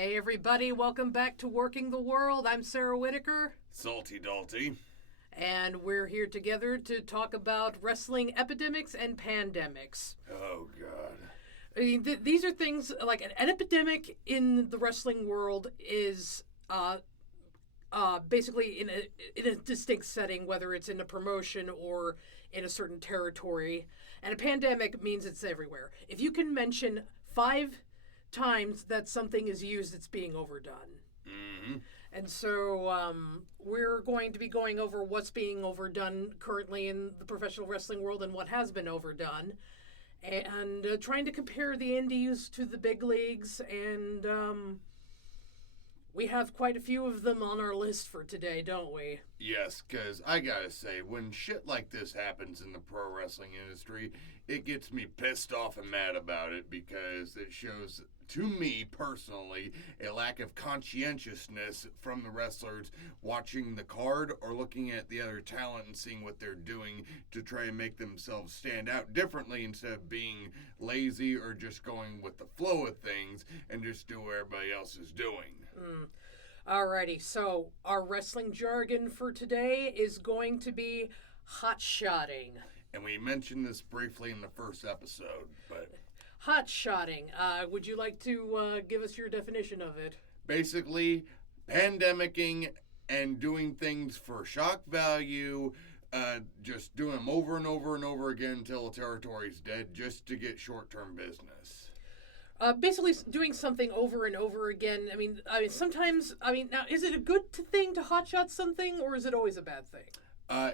Hey everybody, welcome back to Working the World. I'm Sarah Whitaker. Salty Dalty. And we're here together to talk about wrestling epidemics and pandemics. Oh, God. I mean, these are things like an epidemic in the wrestling world is basically in a distinct setting, whether it's in a promotion or in a certain territory. And a pandemic means it's everywhere. If you can mention 5 times that something is used, it's being overdone. Mm-hmm. And so we're going to be going over what's being overdone currently in the professional wrestling world and what has been overdone, and trying to compare the indies to the big leagues. And we have quite a few of them on our list for today, don't we? Yes, because I gotta say, when shit like this happens in the pro wrestling industry, it gets me pissed off and mad about it because it shows, to me personally, a lack of conscientiousness from the wrestlers watching the card or looking at the other talent and seeing what they're doing to try and make themselves stand out differently instead of being lazy or just going with the flow of things and just do what everybody else is doing. Alrighty, so our wrestling jargon for today is going to be hotshoting. And we mentioned this briefly in the first episode, but... Hotshoting. Would you like to give us your definition of it? Basically, pandemicking and doing things for shock value, just doing them over and over and over again until the territory's dead just to get short-term business. Basically doing something over and over again. I mean, sometimes, now, is it a good thing to hotshot something, or is it always a bad thing?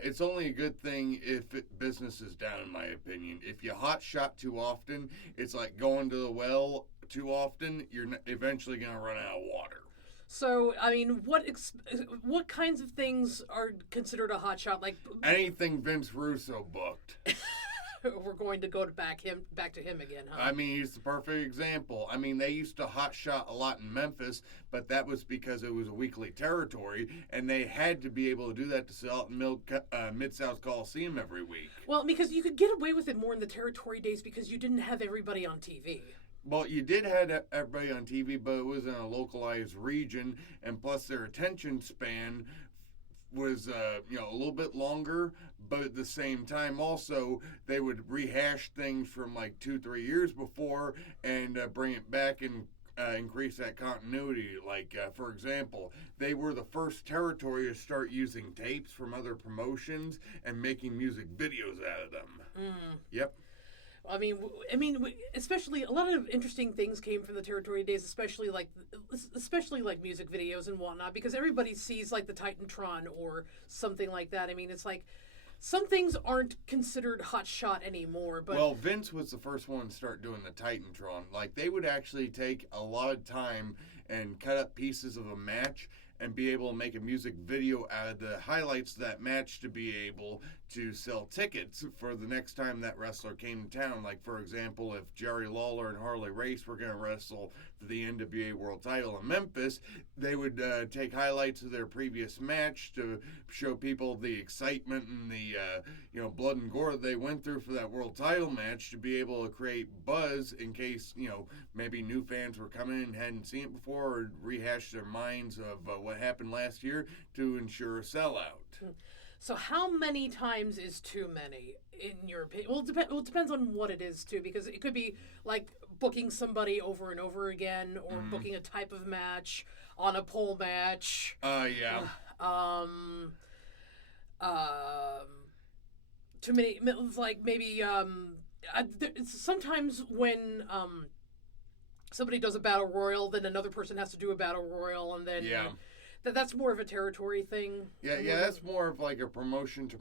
It's only a good thing if business is down, in my opinion. If you hotshot too often, it's like going to the well too often. You're eventually going to run out of water. So, I mean, what kinds of things are considered a hotshot? Like anything Vince Russo booked. We're going to go back to him again, huh? I mean, he's the perfect example. I mean, they used to hotshot a lot in Memphis, but that was because it was a weekly territory, and they had to be able to do that to sell out Mid-South Coliseum every week. Well, because you could get away with it more in the territory days because you didn't have everybody on TV. Well, you did have everybody on TV, but it was in a localized region, and plus their attention span was a little bit longer, but at the same time also they would rehash things from like 2-3 years before and bring it back and increase that continuity. Like for example, they were the first territory to start using tapes from other promotions and making music videos out of them. Yep. I mean, especially a lot of interesting things came from the territory days, especially like music videos and whatnot, because everybody sees like the Titantron or something like that. I mean, it's like some things aren't considered hot shot anymore. But well, Vince was the first one to start doing the Titantron. Like they would actually take a lot of time and cut up pieces of a match and be able to make a music video out of the highlights of that match to be able to sell tickets for the next time that wrestler came to town. Like, for example, if Jerry Lawler and Harley Race were going to wrestle for the NWA World title in Memphis, they would take highlights of their previous match to show people the excitement and the blood and gore that they went through for that world title match, to be able to create buzz in case maybe new fans were coming in and hadn't seen it before, or rehash their minds of what happened last year to ensure a sellout. So how many times is too many, in your opinion? Well, it depends on what it is, too, because it could be like booking somebody over and over again, or booking a type of match on a pole match. Yeah. Too many, like maybe, sometimes when somebody does a battle royal, then another person has to do a battle royal, and then... Yeah. That's more of a territory thing. Yeah, that's more of like a promotion to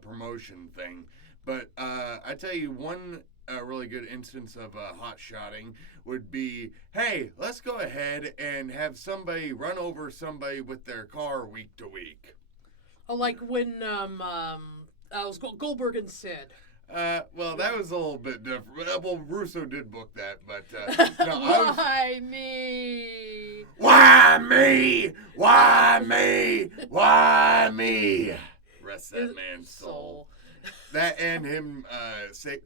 promotion thing. But I tell you, one really good instance of hot-shotting would be, hey, let's go ahead and have somebody run over somebody with their car week to week. Oh, like when it was Goldberg and Sid. Well, that was a little bit different. Well, Russo did book that, but no, Why me? Why me? Why me? Why me? Rest that man's soul. That and him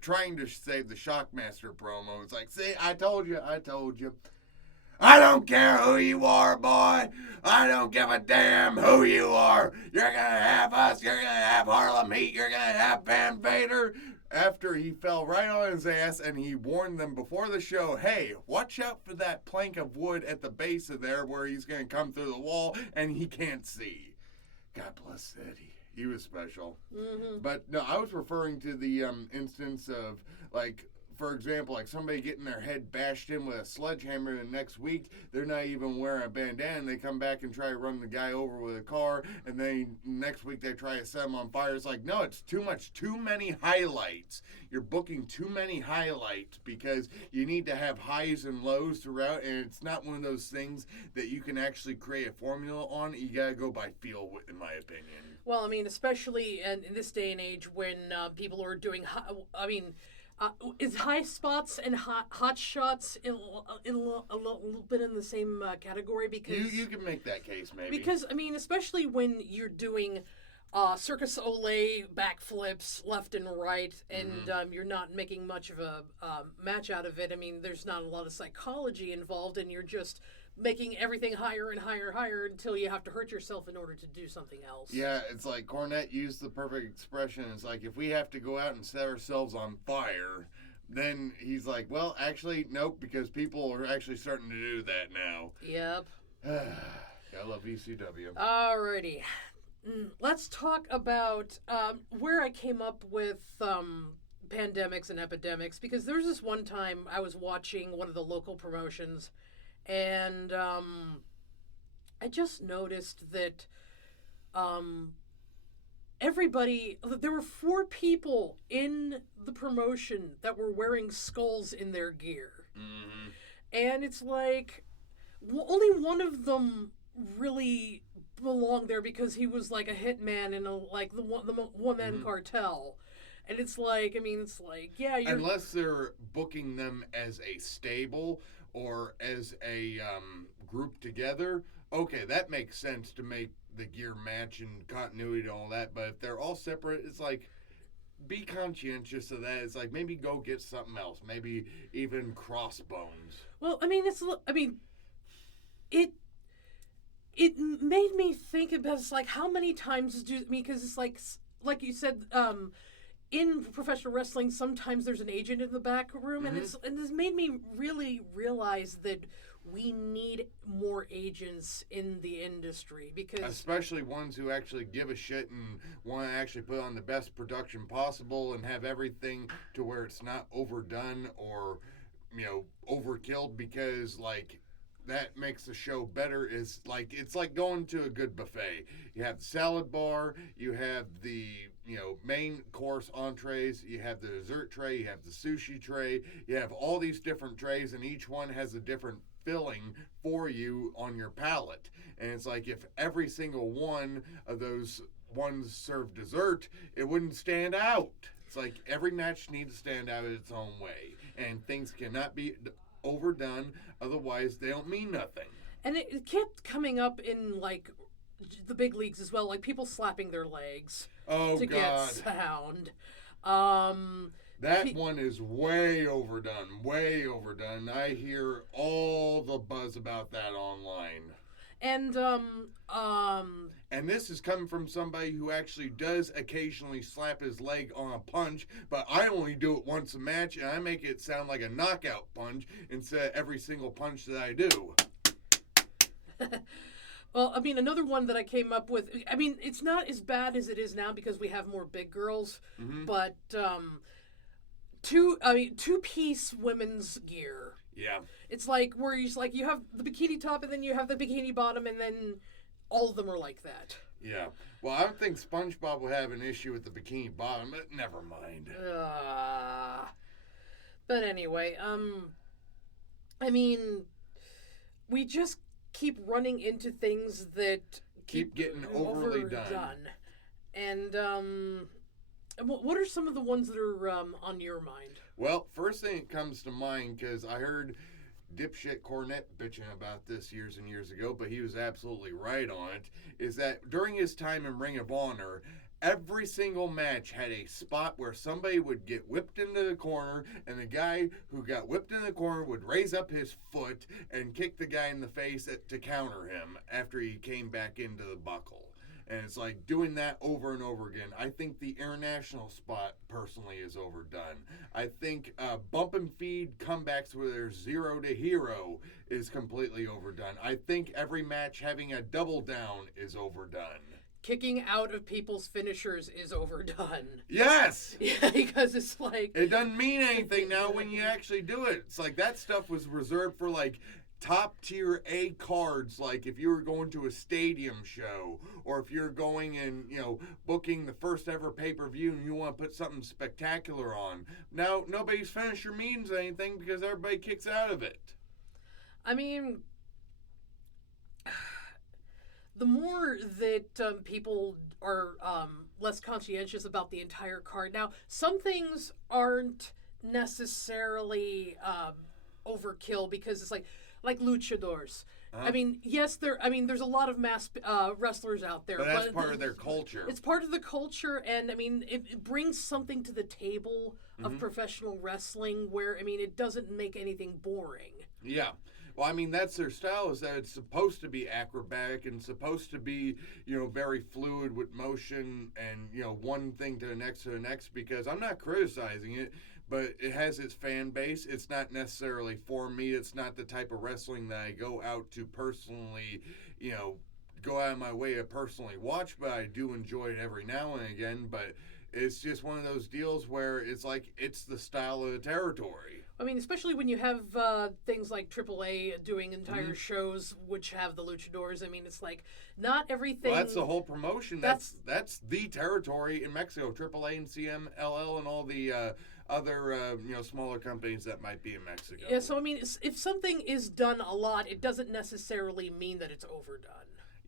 trying to save the Shockmaster promo. It's like, see, I told you. I don't care who you are, boy. I don't give a damn who you are. You're going to have us. You're going to have Harlem Heat. You're going to have Van Vader. After he fell right on his ass and he warned them before the show, hey, watch out for that plank of wood at the base of there where he's going to come through the wall and he can't see. God bless Eddie. He was special. Mm-hmm. But no, I was referring to the instance of, like, for example, like somebody getting their head bashed in with a sledgehammer, and next week they're not even wearing a bandana, and they come back and try to run the guy over with a car, and then next week they try to set him on fire. It's like, no, it's too many highlights. You're booking too many highlights because you need to have highs and lows throughout, and it's not one of those things that you can actually create a formula on. You gotta go by feel, in my opinion. Well, I mean, especially in this day and age when people are doing, is high spots and hot shots in a little bit in the same category? Because you can make that case, maybe. Because, I mean, especially when you're doing Circus Olay backflips left and right, and you're not making much of a match out of it. I mean, there's not a lot of psychology involved, and you're just making everything higher and higher and higher until you have to hurt yourself in order to do something else. Yeah, it's like Cornette used the perfect expression. It's like, if we have to go out and set ourselves on fire, then he's like, well, actually, nope, because people are actually starting to do that now. Yep. I love ECW. Alrighty. Let's talk about where I came up with pandemics and epidemics, because there was this one time I was watching one of the local promotions, and I just noticed that there were 4 people in the promotion that were wearing skulls in their gear. Mm-hmm. And it's like, only one of them really belonged there because he was like a hitman in the one-man cartel. And it's like, yeah, you're... Unless they're booking them as a stable or as a group together, okay, that makes sense to make the gear match and continuity and all that. But if they're all separate, it's like, be conscientious of that. It's like, maybe go get something else. Maybe even crossbones. Well, it made me think about, it's like, how many times because it's like you said, in professional wrestling, sometimes there's an agent in the back room, and this made me really realize that we need more agents in the industry, because especially ones who actually give a shit and want to actually put on the best production possible and have everything to where it's not overdone or, overkilled, because like that makes the show better. It's like going to a good buffet. You have the salad bar, you have the main course entrees, you have the dessert tray, you have the sushi tray, you have all these different trays, and each one has a different filling for you on your palate. And it's like, if every single one of those ones served dessert, it wouldn't stand out. It's like, every match needs to stand out in its own way, and things cannot be overdone, otherwise they don't mean nothing. And it kept coming up in like the big leagues as well, like people slapping their legs get sound. That one is way overdone. I hear all the buzz about that online. And and this is coming from somebody who actually does occasionally slap his leg on a punch, but I only do it once a match, and I make it sound like a knockout punch instead of every single punch that I do. Well, another one that I came up with, it's not as bad as it is now because we have more big girls, but two-piece women's gear. Yeah. It's like where you have the bikini top and then you have the bikini bottom, and then all of them are like that. Yeah. Well, I don't think SpongeBob will have an issue with the bikini bottom, but never mind. But anyway, we just keep running into things that keep getting overly done. And what are some of the ones that are on your mind? Well, first thing that comes to mind, because I heard dipshit Cornette bitching about this years and years ago, but he was absolutely right on it, is that during his time in Ring of Honor, every single match had a spot where somebody would get whipped into the corner, and the guy who got whipped in the corner would raise up his foot and kick the guy in the face to counter him after he came back into the buckle. And it's like doing that over and over again. I think the international spot, personally, is overdone. I think bump and feed comebacks where there's 0 to hero is completely overdone. I think every match having a double down is overdone. Kicking out of people's finishers is overdone. Yes! Yeah, because it's like... It doesn't mean anything now when you actually do it. It's like that stuff was reserved for like top tier A cards, like if you were going to a stadium show, or if you're going and, you know, booking the first ever pay-per-view and you want to put something spectacular on. Now, nobody's finisher means anything because everybody kicks out of it. I mean, the more that people are less conscientious about the entire card. Now, some things aren't necessarily overkill because it's like luchadors. I mean, yes, there's a lot of mass wrestlers out there. But that's part of their culture. It's part of the culture, and I mean, it brings something to the table of professional wrestling where, I mean, it doesn't make anything boring. Yeah. Well, I mean, that's their style, is that it's supposed to be acrobatic and supposed to be, you know, very fluid with motion and, you know, one thing to the next, because I'm not criticizing it, but it has its fan base. It's not necessarily for me. It's not the type of wrestling that I go out to personally, you know, go out of my way to personally watch, but I do enjoy it every now and again. But it's just one of those deals where it's like it's the style of the territory. I mean, especially when you have things like AAA doing entire shows which have the luchadors. I mean, it's like not everything. Well, that's the whole promotion. That's the territory in Mexico. AAA and CMLL and all the other you know, smaller companies that might be in Mexico. Yeah. So I mean, if something is done a lot, it doesn't necessarily mean that it's overdone.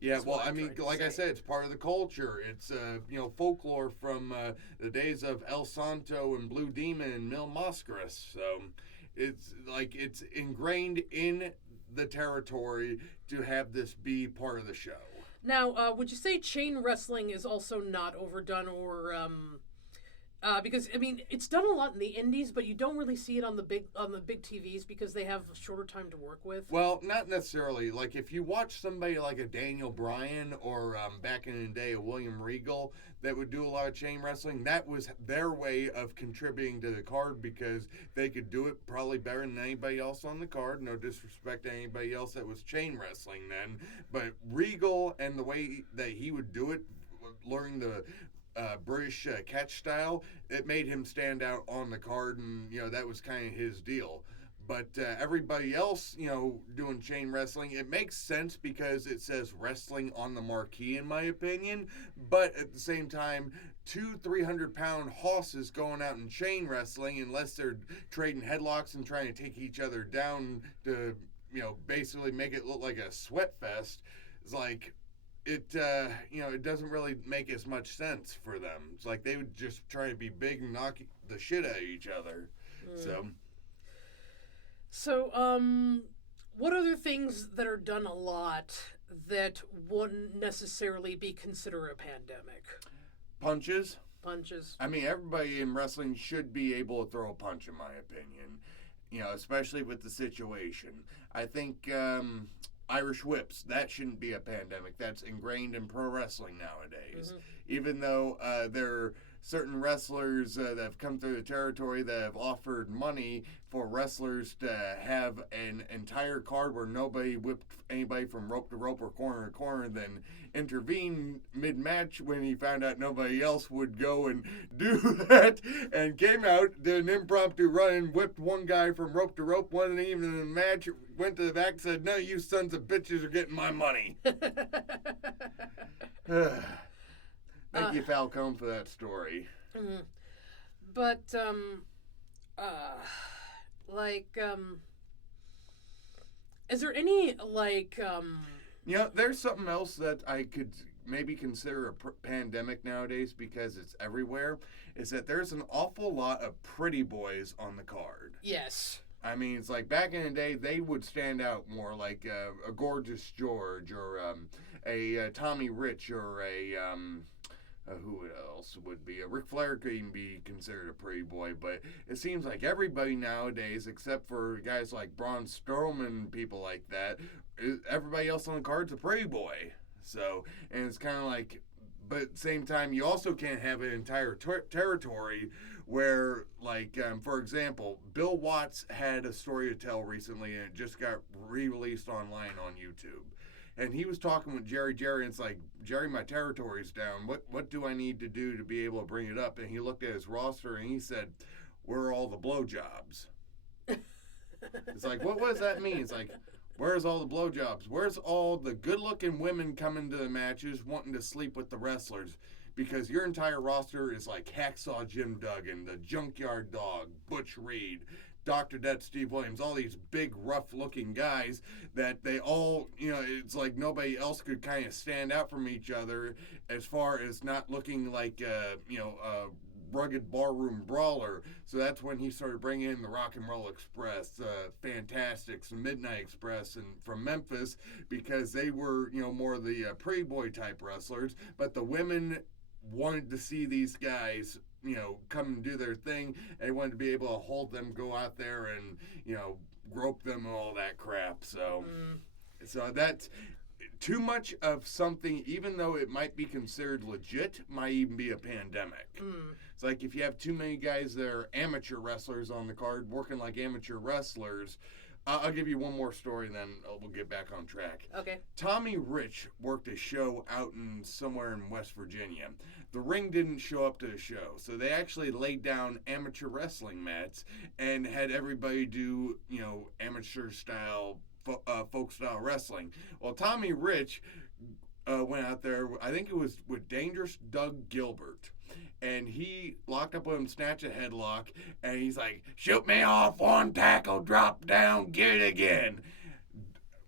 Yeah, well, I mean, like I said, it's part of the culture. It's, you know, folklore from the days of El Santo and Blue Demon and Mil Máscaras. So it's like it's ingrained in the territory to have this be part of the show. Now, would you say chain wrestling is also not overdone, or because I mean it's done a lot in the indies, but you don't really see it on the big TVs because they have a shorter time to work with? Well, not necessarily. Like if you watch somebody like a Daniel Bryan or back in the day a William Regal that would do a lot of chain wrestling, that was their way of contributing to the card because they could do it probably better than anybody else on the card. No disrespect to anybody else that was chain wrestling then, but Regal and the way that he would do it, learning the British catch style, it made him stand out on the card, and you know that was kind of his deal. But everybody else, you know, doing chain wrestling, it makes sense because it says wrestling on the marquee, in my opinion. But at the same time, 200-300-pound hosses going out in chain wrestling, unless they're trading headlocks and trying to take each other down to, you know, basically make it look like a sweat fest, is like, it, you know, it doesn't really make as much sense for them. It's like they would just try to be big and knock the shit out of each other. So, what other things that are done a lot that wouldn't necessarily be considered a pandemic? Punches. Punches. I mean, everybody in wrestling should be able to throw a punch, in my opinion. You know, especially with the situation. I think Irish whips, that shouldn't be a pandemic. That's ingrained in pro wrestling nowadays. Even though there are certain wrestlers that have come through the territory that have offered money for wrestlers to have an entire card where nobody whipped anybody from rope to rope or corner to corner, then intervene mid-match when he found out nobody else would go and do that, and came out, did an impromptu run and whipped one guy from rope to rope, wasn't even in the match, went to the back, said, "No, you sons of bitches are getting my money." Thank you, Falcone, for that story. But, is there any, You know, there's something else that I could maybe consider a pandemic nowadays because it's everywhere, is that there's an awful lot of pretty boys on the card. Yes. I mean, it's like back in the day, they would stand out more, like a Gorgeous George or a Tommy Rich or a who else would be? Ric Flair could even be considered a pretty boy, but it seems like everybody nowadays, except for guys like Braun Strowman and people like that, everybody else on the card's a pretty boy. So, and it's kind of like, but at the same time, you also can't have an entire territory where, like, for example, Bill Watts had a story to tell recently, and it just got re-released online on YouTube. And he was talking with Jerry, and it's like, Jerry, my territory's down. What do I need to do to be able to bring it up? And he looked at his roster and he said, where are all the blowjobs? It's like, what does that mean? It's like, where's all the blowjobs? Where's all the good-looking women coming to the matches wanting to sleep with the wrestlers? Because your entire roster is like Hacksaw Jim Duggan, the Junkyard Dog, Butch Reed, Dr. Death, Steve Williams, all these big, rough-looking guys that they all, it's like nobody else could kind of stand out from each other as far as not looking like, a rugged barroom brawler. So that's when he started bringing in the Rock and Roll Express, Fantastics, and Midnight Express, and from Memphis, because they were, more of the pretty boy type wrestlers. But the women wanted to see these guys come and do their thing. They wanted to be able to hold them, go out there and, grope them and all that crap. So, so that's too much of something, even though it might be considered legit, might even be a pandemic. It's like if you have too many guys that are amateur wrestlers on the card, working like amateur wrestlers. I'll give you one more story, and then we'll get back on track. Okay. Tommy Rich worked a show out in somewhere in West Virginia. The ring didn't show up to the show, so they actually laid down amateur wrestling mats and had everybody do, amateur style, folk style wrestling. Well, Tommy Rich went out there, I think it was with Dangerous Doug Gilbert. And he locked up with him, snatched a headlock, and he's like, shoot me off, one tackle, drop down, get it again.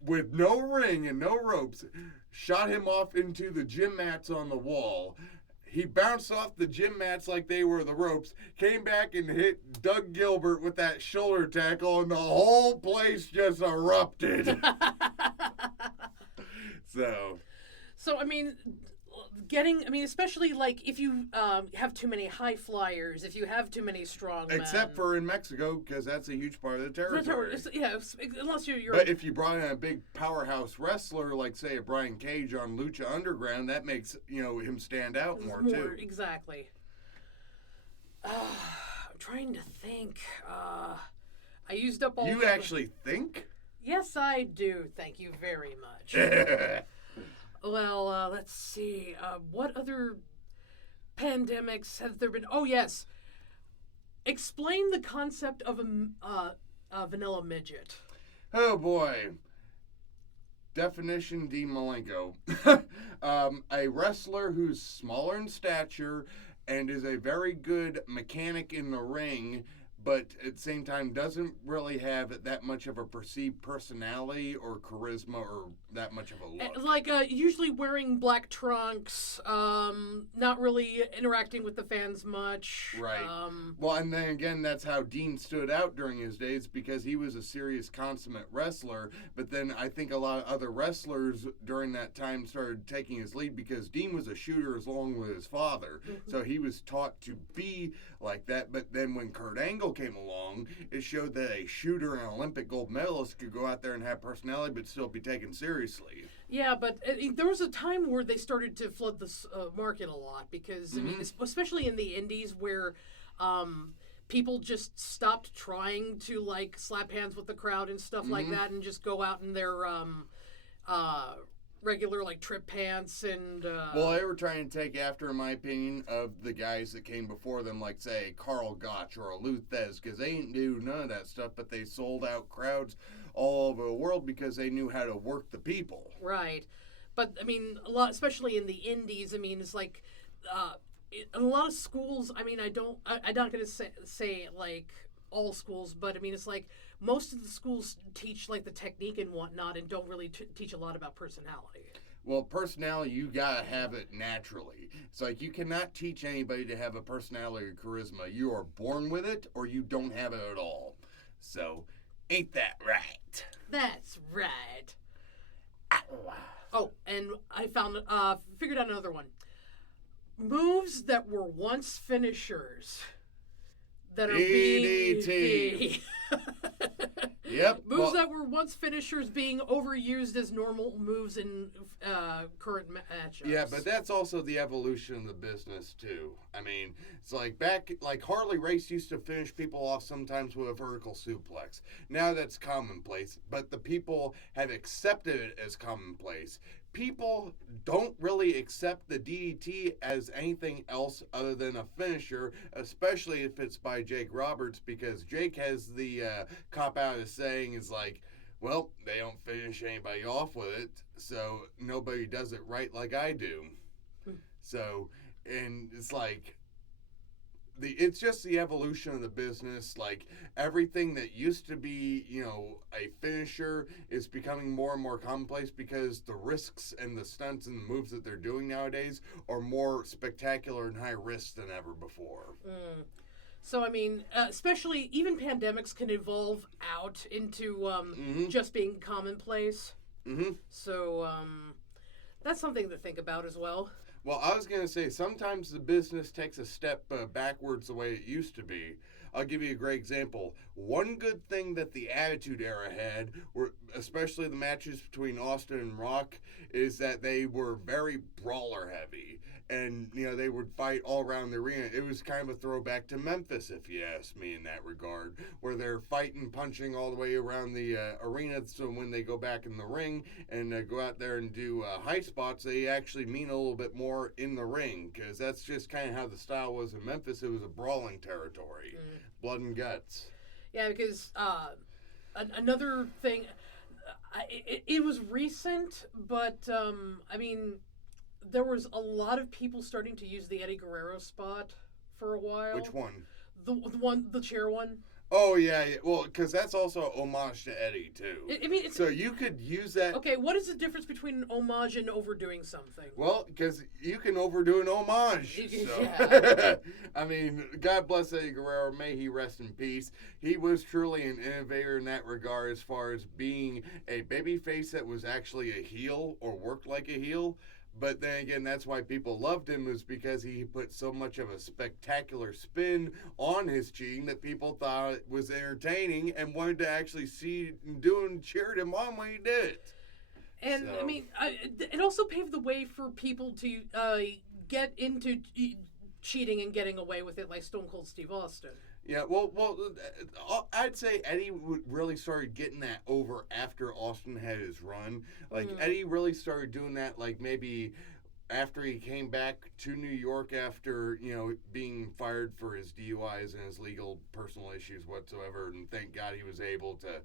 With no ring and no ropes, shot him off into the gym mats on the wall. He bounced off the gym mats like they were the ropes, came back and hit Doug Gilbert with that shoulder tackle, and the whole place just erupted. So, I mean, especially like if you have too many high flyers, if you have too many strong men. Except for in Mexico, because that's a huge part of the territory. Unless you're. But if you brought in a big powerhouse wrestler, like say a Brian Cage on Lucha Underground, that makes him stand out more too. Exactly. I'm trying to think. I used up all. You actually think? Yes, I do. Thank you very much. Well, let's see. What other pandemics have there been? Oh, yes. Explain the concept of a vanilla midget. Oh, boy. Definition D. Malenko. A wrestler who's smaller in stature and is a very good mechanic in the ring, but at the same time doesn't really have that much of a perceived personality or charisma or that much of a look. Like, usually wearing black trunks, not really interacting with the fans much. Right. Well, and then again, that's how Dean stood out during his days, because he was a serious, consummate wrestler, but then I think a lot of other wrestlers during that time started taking his lead, because Dean was a shooter along with his father, so he was taught to be like that. But then when Kurt Angle came along, it showed that a shooter and an Olympic gold medalist could go out there and have personality but still be taken seriously. Yeah, but there was a time where they started to flood this market a lot, because I mean, especially in the indies, where people just stopped trying to like slap hands with the crowd and stuff like that, and just go out in their regular like trip pants and well, they were trying to take after, in my opinion, of the guys that came before them, like say Carl Gotch or a Lou Thez, because they didn't do none of that stuff, but they sold out crowds all over the world because they knew how to work the people. Right. But I mean, a lot, especially in the indies, I mean, it's like in a lot of schools, I mean, I'm not going to say like all schools, but I mean, it's like most of the schools teach like the technique and whatnot, and don't really teach a lot about personality. Well, personality, you gotta have it naturally. It's like you cannot teach anybody to have a personality or charisma. You are born with it, or you don't have it at all. So, ain't that right? That's right. Oh, and I figured out another one. moves that were once finishers that are DDT. Yep. Moves that were once finishers being overused as normal moves in current matchups. Yeah, but that's also the evolution of the business too. I mean, it's like Harley Race used to finish people off sometimes with a vertical suplex. Now that's commonplace, but the people have accepted it as commonplace. People don't really accept the DDT as anything else other than a finisher, especially if it's by Jake Roberts, because Jake has the cop-out of saying is like, well, they don't finish anybody off with it, so nobody does it right like I do. So, and it's like, it's just the evolution of the business. Like, everything that used to be, a finisher is becoming more and more commonplace because the risks and the stunts and the moves that they're doing nowadays are more spectacular and high risk than ever before. So, I mean, especially even pandemics can evolve out into just being commonplace. Mm-hmm. So, that's something to think about as well. Well, I was going to say, sometimes the business takes a step backwards the way it used to be. I'll give you a great example. One good thing that the Attitude Era had, especially the matches between Austin and Rock, is that they were very brawler heavy. And, they would fight all around the arena. It was kind of a throwback to Memphis, if you ask me, in that regard, where they're fighting, punching all the way around the arena. So when they go back in the ring and go out there and do high spots, they actually mean a little bit more in the ring, because that's just kind of how the style was in Memphis. It was a brawling territory, blood and guts. Yeah, because another thing, it was recent, but I mean, there was a lot of people starting to use the Eddie Guerrero spot for a while. Which one? The chair one. Oh, yeah. Well, because that's also homage to Eddie, too. I mean, so you could use that. Okay, what is the difference between homage and overdoing something? Well, because you can overdo an homage. So. Yeah. I mean, God bless Eddie Guerrero. May he rest in peace. He was truly an innovator in that regard as far as being a babyface that was actually a heel or worked like a heel. But then again, that's why people loved him, is because he put so much of a spectacular spin on his cheating that people thought it was entertaining and wanted to actually see him do and cheered him on when he did it. And, I mean, it also paved the way for people to get into cheating and getting away with it, like Stone Cold Steve Austin. Yeah, well, I'd say Eddie really started getting that over after Austin had his run. Like, Eddie really started doing that, like, maybe after he came back to New York after, being fired for his DUIs and his legal personal issues whatsoever. And thank God he was able to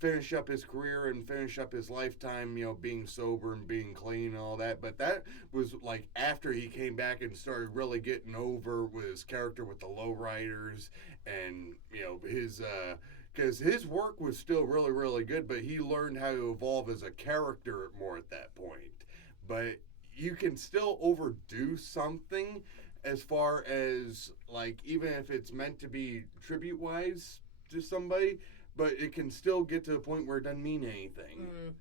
finish up his career and finish up his lifetime, being sober and being clean and all that. But that was like after he came back and started really getting over with his character with the lowriders and, his, because his work was still really, really good, but he learned how to evolve as a character more at that point. But you can still overdo something as far as, like, even if it's meant to be tribute-wise to somebody, but it can still get to the point where it doesn't mean anything.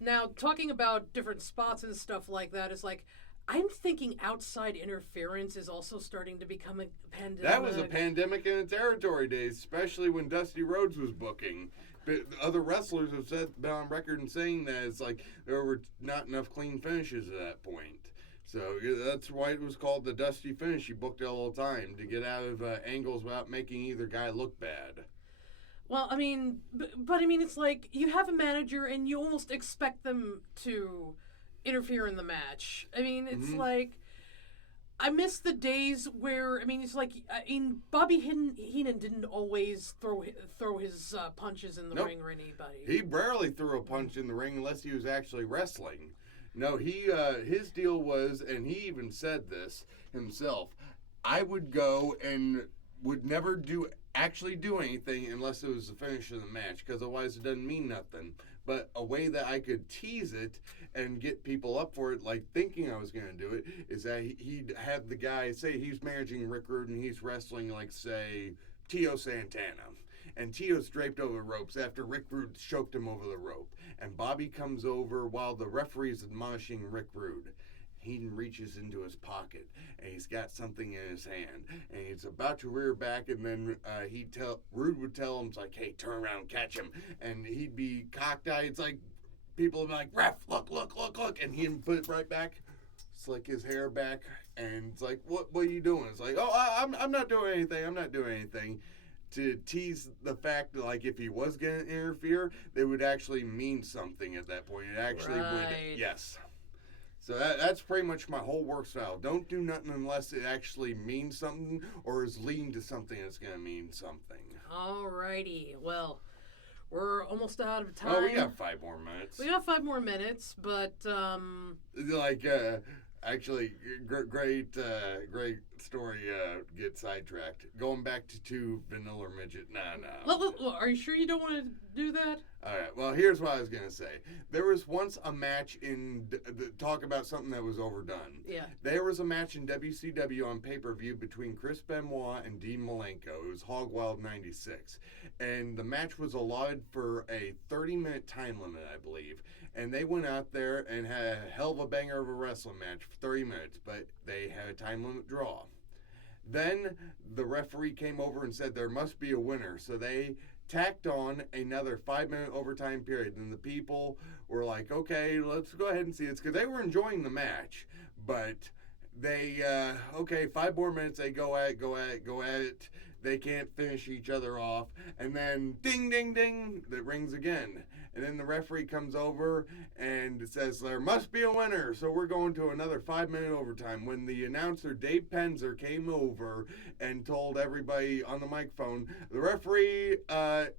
Now, talking about different spots and stuff like that is like, I'm thinking outside interference is also starting to become a pandemic. That was a pandemic in the territory days, especially when Dusty Rhodes was booking. But other wrestlers have been on record and saying that it's like there were not enough clean finishes at that point. So that's why it was called the Dusty finish. He booked it all the time to get out of angles without making either guy look bad. Well, I mean, but I mean, it's like you have a manager and you almost expect them to interfere in the match. I mean, it's like, I miss the days where, I mean, it's like, Bobby Heenan didn't always throw his punches in the ring or anybody. He rarely threw a punch in the ring unless he was actually wrestling. No, his deal was, and he even said this himself, I would go and would never actually do anything unless it was the finish of the match, because otherwise it doesn't mean nothing. But a way that I could tease it and get people up for it, like thinking I was going to do it, is that he'd have the guy, say he's managing Rick Rude and he's wrestling, like, say, Tio Santana. And Tio's draped over the ropes after Rick Rude choked him over the rope. And Bobby comes over while the referee's admonishing Rick Rude. he reaches into his pocket and he's got something in his hand and he's about to rear back, and then Rude would tell him, it's like, hey, turn around, catch him, and he'd be cocked-eyed. It's like people would be like, ref, look, and he'd put it right back, slick his hair back, and it's like, what are you doing? It's like, oh, I'm not doing anything. To tease the fact that, like, if he was going to interfere, they would actually mean something at that point. It actually would, yes. So that's pretty much my whole work style. Don't do nothing unless it actually means something or is leading to something that's going to mean something. Alrighty. Well, we're almost out of time. Oh, we got 5 more minutes. We got 5 more minutes, but actually, great story. Get sidetracked. Going back to Vanilla Midget. Nah. Are you sure you don't want to do that? All right. Well, here's what I was gonna say. There was once a match in talk about something that was overdone. Yeah. There was a match in WCW on pay-per-view between Chris Benoit and Dean Malenko. It was Hog Wild '96, and the match was allotted for a 30-minute time limit, I believe. And they went out there and had a hell of a banger of a wrestling match for 30 minutes, but they had a time limit draw. Then the referee came over and said there must be a winner, so they tacked on another 5-minute overtime period. And the people were like, okay, let's go ahead and see this, because they were enjoying the match. But they, 5 more minutes, they go at it. They can't finish each other off. And then ding, ding, ding, that rings again. And then the referee comes over and says, there must be a winner. So we're going to another 5-minute overtime. When the announcer, Dave Penzer, came over and told everybody on the microphone, the referee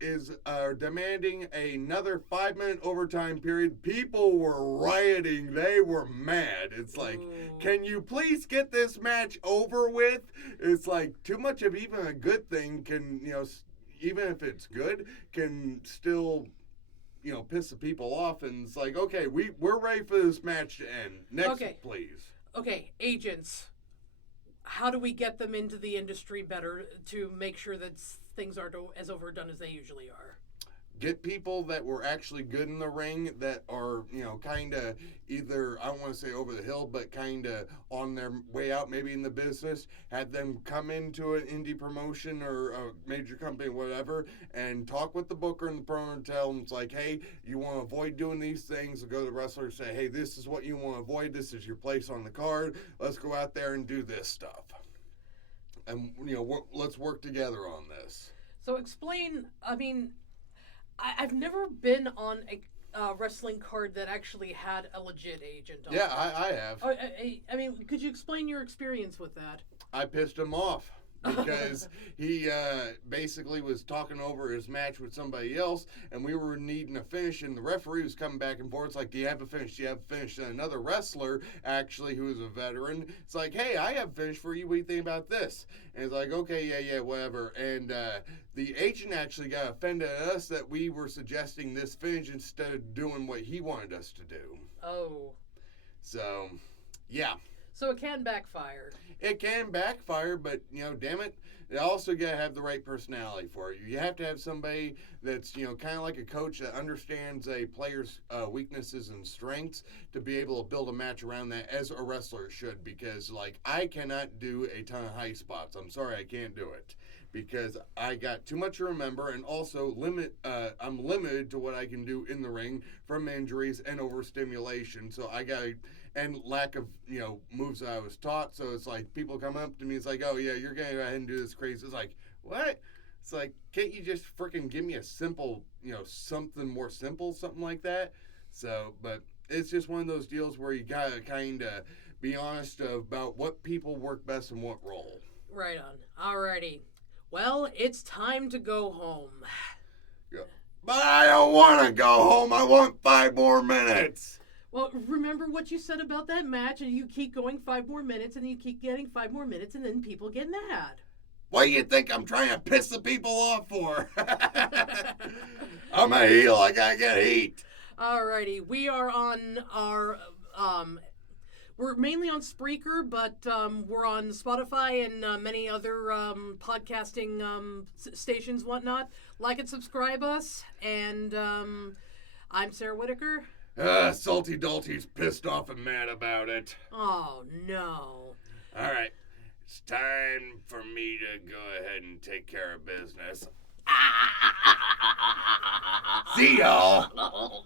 is demanding another 5-minute overtime period, people were rioting. They were mad. It's like, can you please get this match over with? It's like too much of even a good thing can, even if it's good, can still piss the people off, and it's like, okay, we're ready for this match to end. Next, please. Okay, agents. How do we get them into the industry better to make sure that things aren't as overdone as they usually are? Get people that were actually good in the ring, that are, kind of either, I don't want to say over the hill, but kind of on their way out maybe in the business. Had them come into an indie promotion or a major company, whatever, and talk with the booker and the promoter and tell them, it's like, hey, you want to avoid doing these things, go to the wrestler and say, hey, this is what you want to avoid. This is your place on the card. Let's go out there and do this stuff. And, let's work together on this. So explain, I've never been on a wrestling card that actually had a legit agent on it. Yeah, I have. Could you explain your experience with that? I pissed him off because he basically was talking over his match with somebody else, and we were needing a finish, and the referee was coming back and forth. It's like, do you have a finish? Do you have a finish? And another wrestler, actually, who is a veteran, it's like, hey, I have a finish for you. What do you think about this? And it's like, okay, yeah, whatever. And the agent actually got offended at us that we were suggesting this finish instead of doing what he wanted us to do. Oh. So, yeah. So it can backfire. It can backfire, but, damn it, you also got to have the right personality for it. You have to have somebody that's, kind of like a coach that understands a player's weaknesses and strengths to be able to build a match around that, as a wrestler should, because, I cannot do a ton of high spots. I'm sorry, I can't do it, because I got too much to remember, and also I'm limited to what I can do in the ring from injuries and overstimulation, so I got to... And lack of, moves that I was taught. So it's like people come up to me. It's like, oh, yeah, you're going to go ahead and do this crazy. It's like, what? It's like, can't you just freaking give me a simple, something more simple, something like that? So, but it's just one of those deals where you got to kind of be honest about what people work best and what role. Right on. Alrighty. Well, it's time to go home. Yeah. But I don't want to go home. I want 5 more minutes. Well, remember what you said about that match, and you keep going 5 more minutes, and you keep getting 5 more minutes, and then people get mad. What do you think I'm trying to piss the people off for? I'm a heel. I gotta get heat. Alrighty, we are on our, we're mainly on Spreaker, but we're on Spotify and many other podcasting stations, whatnot. Like and subscribe us, and I'm Sarah Whitaker. Salty Dalty's pissed off and mad about it. Oh, no. All right, it's time for me to go ahead and take care of business. See y'all. No.